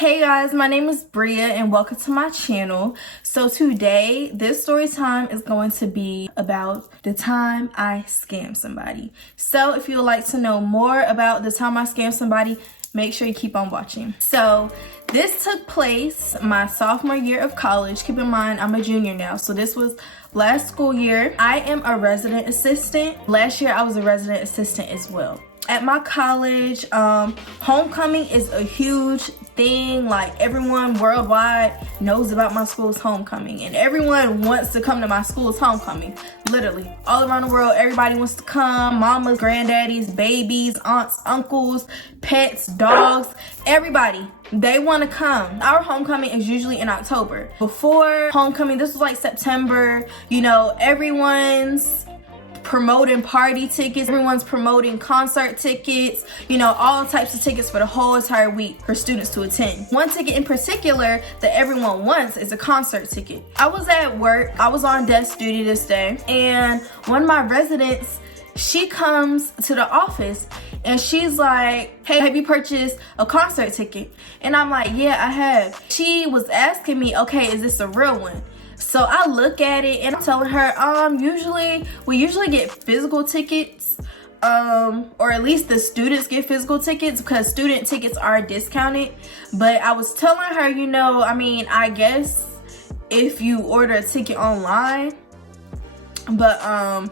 Hey guys, my name is Bria and welcome to my channel. So today, this story time is going to be about the time I scammed somebody. So if you would like to know more about the time I scammed somebody, make sure you keep on watching. So this took place my sophomore year of college. Keep in mind, I'm a junior now. So this was last school year. I am a resident assistant. Last year, I was a resident assistant as well. At my college, homecoming is a huge thing. Like, everyone worldwide knows about my school's homecoming, and everyone wants to come to my school's homecoming. Literally, all around the world, everybody wants to come. Mamas, granddaddies, babies, aunts, uncles, pets, dogs, everybody. They want to come. Our homecoming is usually in October. Before homecoming, this was like September, you know, everyone's promoting party tickets, everyone's promoting concert tickets, you know, all types of tickets for the whole entire week for students to attend. One ticket in particular that everyone wants is a concert ticket. I was at work, I was on desk duty this day, and one of my residents, she comes to the office and she's like, hey, have you purchased a concert ticket? And I'm like, yeah, I have. She was asking me, okay, is this a real one? So I look at it and I'm telling her, we usually get physical tickets, or at least the students get physical tickets because student tickets are discounted. But I was telling her, you know, I mean, I guess if you order a ticket online, but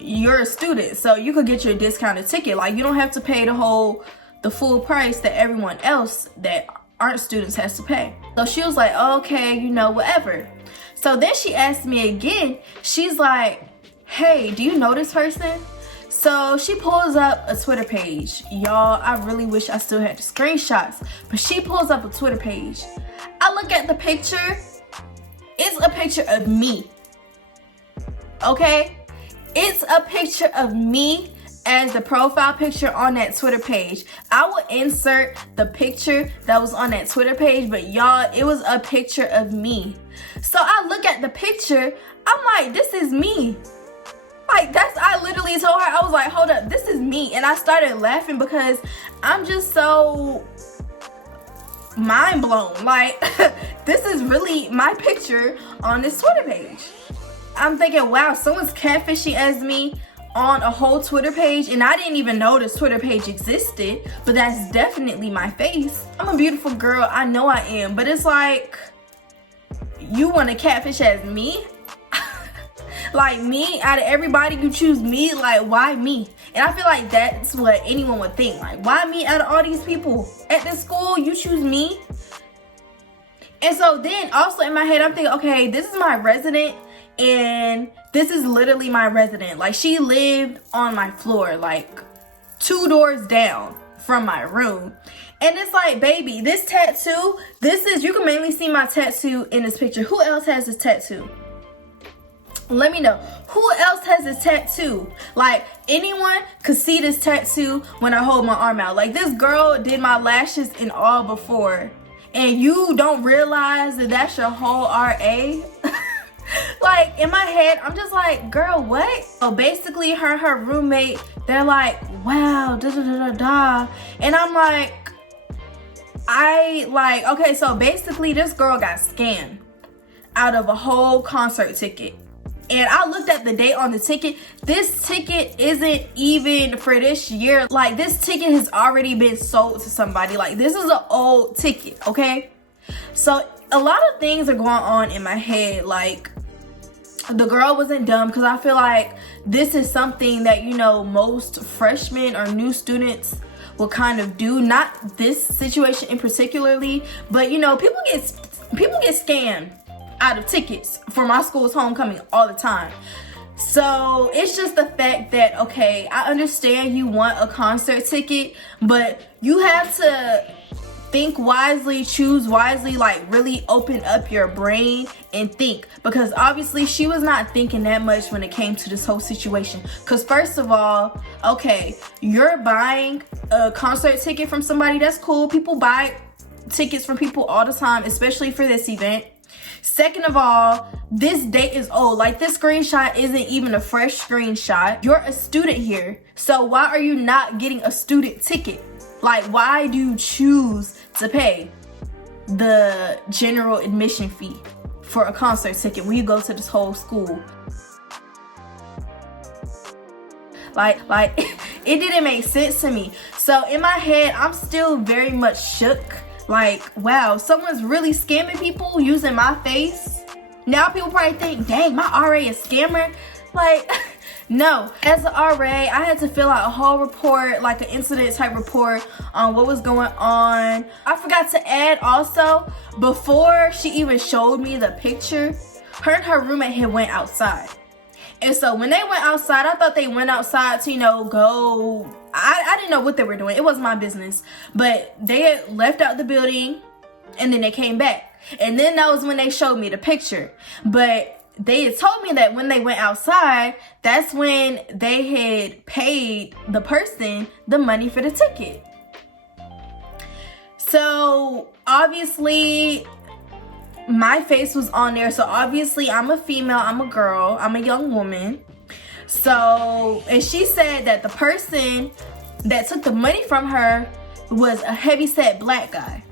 you're a student, so you could get your discounted ticket. Like, you don't have to pay the full price that everyone else that aren't students has to pay. So she was like, oh, okay, you know, whatever. So then she asked me again, she's like, hey, do you know this person? So she pulls up a Twitter page. Y'all, I really wish I still had the screenshots, but she pulls up a Twitter page. I look at the picture, it's a picture of me, okay? It's a picture of me as the profile picture on that Twitter page. I will insert the picture that was on that Twitter page, but y'all, it was a picture of me. So I look at the picture, I'm like, this is me. Like, I literally told her, I was like, hold up, this is me. And I started laughing because I'm just so mind blown. Like, this is really my picture on this Twitter page. I'm thinking, wow, someone's catfishing as me on a whole Twitter page, and I didn't even know this Twitter page existed, but that's definitely my face. I'm a beautiful girl, I know I am, but it's like, you want to catfish as me? Like, me, out of everybody, you choose me? Like, why me? And I feel like that's what anyone would think. Like, why me out of all these people? At this school, you choose me? And so then, also in my head, I'm thinking, okay, this is my resident, and this is literally my resident. Like, she lived on my floor, like 2 doors down from my room. And it's like, baby, this tattoo, you can mainly see my tattoo in this picture. Who else has this tattoo? Let me know. Who else has this tattoo? Like, anyone could see this tattoo when I hold my arm out. Like, this girl did my lashes and all before, and you don't realize that that's your whole RA? Like, in my head, I'm just like, girl, what? So basically, her and her roommate, they're like, wow, da da da da da. And I'm like, okay, so basically this girl got scammed out of a whole concert ticket. And I looked at the date on the ticket. This ticket isn't even for this year. Like, this ticket has already been sold to somebody. Like, this is an old ticket, okay? So a lot of things are going on in my head. Like, the girl wasn't dumb, because I feel like this is something that, you know, most freshmen or new students will kind of do. Not this situation in particularly, but, you know, people get scammed out of tickets for my school's homecoming all the time. So it's just the fact that, okay, I understand you want a concert ticket, but you have to think wisely, choose wisely, like really open up your brain and think, because obviously she was not thinking that much when it came to this whole situation. Because first of all, okay, you're buying a concert ticket from somebody, that's cool. People buy tickets from people all the time, especially for this event. Second of all, this date is old. Like, this screenshot isn't even a fresh screenshot. You're a student here, so why are you not getting a student ticket? Like, why do you choose to pay the general admission fee for a concert ticket when you go to this whole school. Like it didn't make sense to me. So in my head, I'm still very much shook. Like, wow, someone's really scamming people using my face. Now people probably think, dang, my RA is scammer. Like, no. As an RA, I had to fill out a whole report, like an incident type report on what was going on. I forgot to add also, before she even showed me the picture, her and her roommate had went outside. And so when they went outside, I thought they went outside to, go. I didn't know what they were doing. It wasn't my business. But they had left out the building and then they came back. And then that was when they showed me the picture. But they had told me that when they went outside, that's when they had paid the person the money for the ticket. So obviously my face was on there. So obviously I'm a female, I'm a girl, I'm a young woman. So, and she said that the person that took the money from her was a heavyset black guy.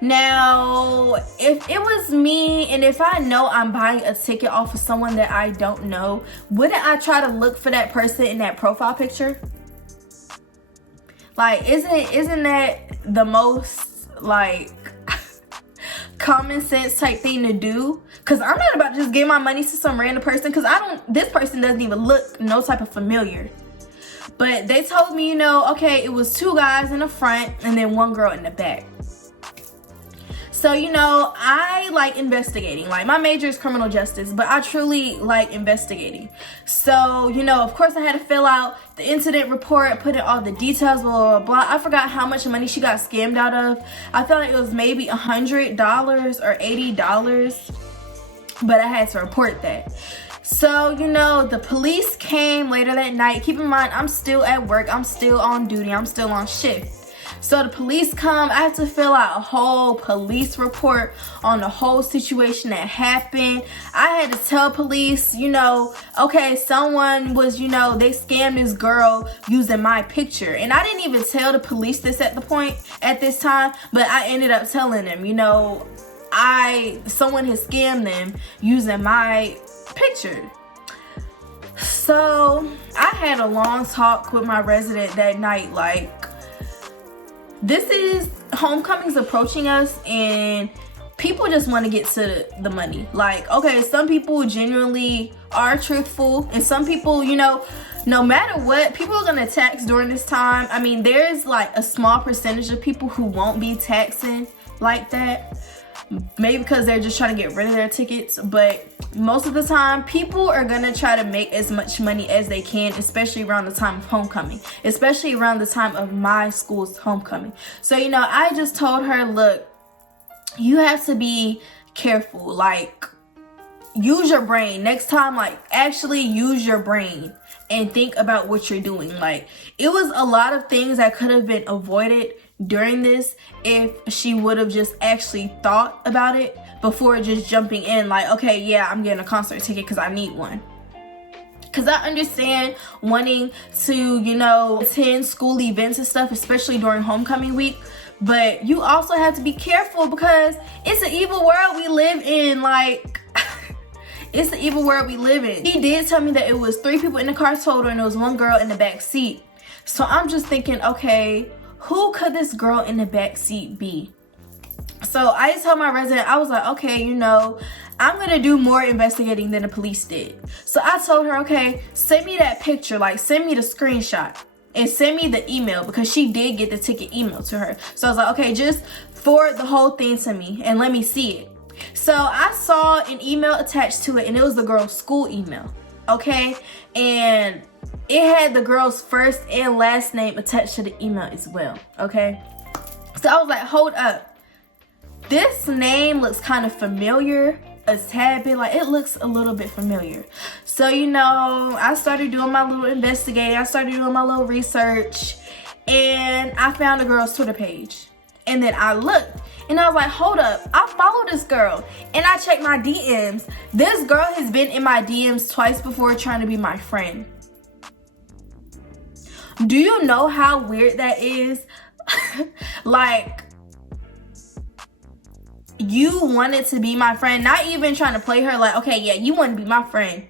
Now, if it was me and if I know I'm buying a ticket off of someone that I don't know, wouldn't I try to look for that person in that profile picture? Like, isn't that the most, like, common sense type thing to do? Because I'm not about to just give my money to some random person, because this person doesn't even look no type of familiar. But they told me, okay, it was 2 guys in the front and then 1 girl in the back. So, I like investigating. Like, my major is criminal justice, but I truly like investigating. So, of course I had to fill out the incident report, put in all the details, blah, blah, blah. I forgot how much money she got scammed out of. I felt like it was maybe $100 or $80, but I had to report that. So, the police came later that night. Keep in mind, I'm still at work. I'm still on duty. I'm still on shift. So the police come, I have to fill out a whole police report on the whole situation that happened. I had to tell police, okay, someone was, they scammed this girl using my picture. And I didn't even tell the police this at this time, but I ended up telling them, someone has scammed them using my picture. So I had a long talk with my resident that night, like, this is homecoming's approaching us and people just want to get to the money. Like, okay, some people genuinely are truthful and some people, no matter what, people are going to tax during this time. I mean, there's like a small percentage of people who won't be taxing like that. Maybe because they're just trying to get rid of their tickets, but most of the time people are gonna try to make as much money as they can, especially around the time of homecoming, especially around the time of my school's homecoming. So I just told her, look, you have to be careful. Like, use your brain next time. Like, actually use your brain and think about what you're doing. Like, it was a lot of things that could have been avoided during this if she would have just actually thought about it before just jumping in, like, okay, yeah, I'm getting a concert ticket because I need one. Because I understand wanting to, attend school events and stuff, especially during homecoming week. But you also have to be careful because it's an evil world we live in. Like, it's an evil world we live in. He did tell me that it was 3 people in the car total and there was 1 girl in the back seat. So I'm just thinking, okay, who could this girl in the back seat be? So I just told my resident, I was like, okay, I'm gonna do more investigating than the police did. So I told her, okay, send me that picture, like send me the screenshot and send me the email, because she did get the ticket emailed to her. So I was like, okay, just forward the whole thing to me and let me see it. So I saw an email attached to it and it was the girl's school email, okay? And it had the girl's first and last name attached to the email as well, okay? So I was like, hold up. This name looks kind of familiar, a tad bit, like it looks a little bit familiar. So, I started doing my little investigating. I started doing my little research and I found the girl's Twitter page. And then I looked and I was like, hold up, I follow this girl. And I checked my DMs. This girl has been in my DMs twice before trying to be my friend. Do you know how weird that is? Like, you wanted to be my friend, not even trying to play her like, okay, yeah, you want to be my friend.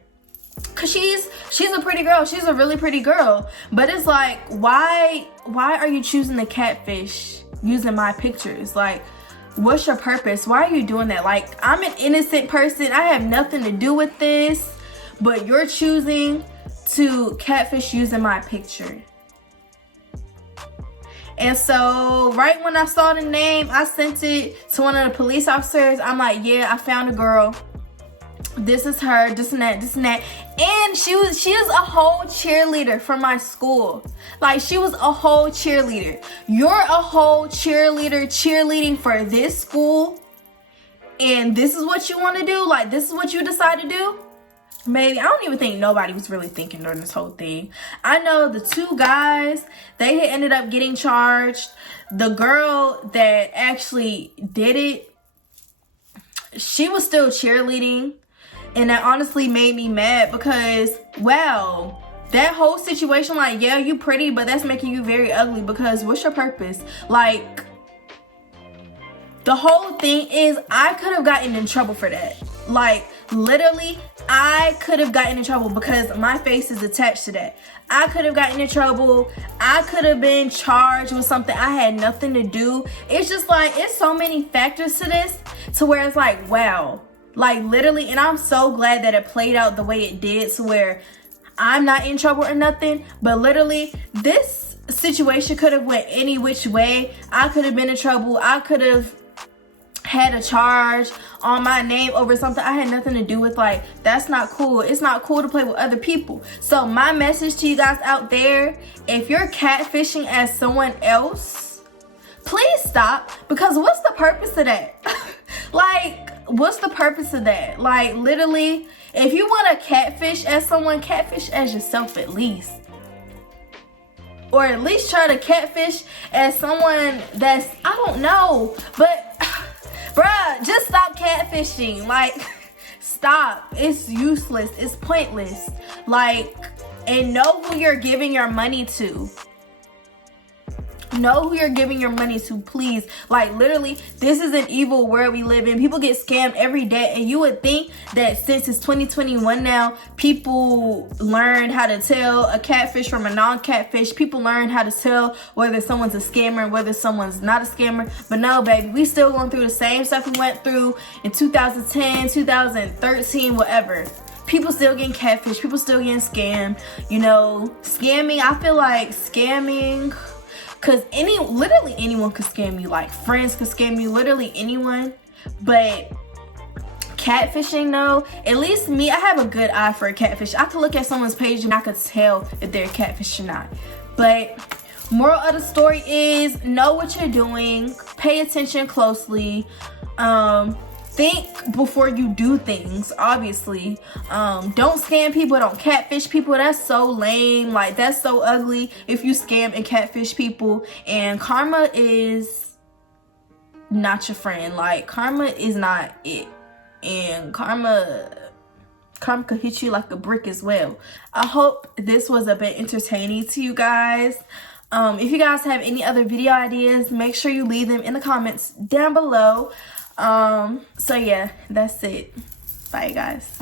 Cause she's a pretty girl. She's a really pretty girl. But it's like, why are you choosing the catfish using my pictures? Like, what's your purpose? Why are you doing that? Like, I'm an innocent person. I have nothing to do with this. But you're choosing to catfish using my picture. And so right when I saw the name, I sent it to one of the police officers. I'm like, yeah, I found a girl. This is her, this and that, this and that. And she is a whole cheerleader for my school. Like, she was a whole cheerleader. You're a whole cheerleader cheerleading for this school. And this is what you want to do? Like, this is what you decide to do? Maybe. I don't even think nobody was really thinking during this whole thing. I know the two guys, they had ended up getting charged. The girl that actually did it, she was still cheerleading. And that honestly made me mad because, wow, that whole situation, like, yeah, you pretty, but that's making you very ugly because what's your purpose? Like, the whole thing is I could have gotten in trouble for that. Like, literally, I could have gotten in trouble because my face is attached to that. I could have gotten in trouble. I could have been charged with something I had nothing to do. It's just like, it's so many factors to this to where it's like, wow. Like, literally, and I'm so glad that it played out the way it did to where I'm not in trouble or nothing. But literally, this situation could have went any which way. I could have been in trouble. I could have had a charge on my name over something I had nothing to do with. Like, that's not cool. It's not cool to play with other people. So my message to you guys out there, if you're catfishing as someone else, please stop, because what's the purpose of that? Like, what's the purpose of that? Like, literally, if you want to catfish as someone, catfish as yourself at least. Or at least try to catfish as someone that's, I don't know, but bruh, just stop catfishing. Like, stop. It's useless. It's pointless. Like, and know who you're giving your money to. Know who you're giving your money to, please. Like, literally, this is an evil world we live in. People get scammed every day, and you would think that since it's 2021 now, people learn how to tell a catfish from a non-catfish. People learn how to tell whether someone's a scammer and whether someone's not a scammer. But no, baby, we still going through the same stuff we went through in 2010, 2013, whatever. People still getting catfish. People still getting scammed. You know, scamming, I feel like scamming, because literally anyone could scam you. Like, friends could scam you, literally anyone. But catfishing, though, at least me, I have a good eye for a catfish. I could look at someone's page and I could tell if they're a catfish or not. But moral of the story is, know what you're doing. Pay attention closely. Think before you do things, obviously. Don't scam people, don't catfish people. That's so lame. Like, that's so ugly if you scam and catfish people. And karma is not your friend. Like, karma is not it. And karma could hit you like a brick as well. I hope this was a bit entertaining to you guys. If you guys have any other video ideas, make sure you leave them in the comments down below. So yeah, that's it. Bye, guys.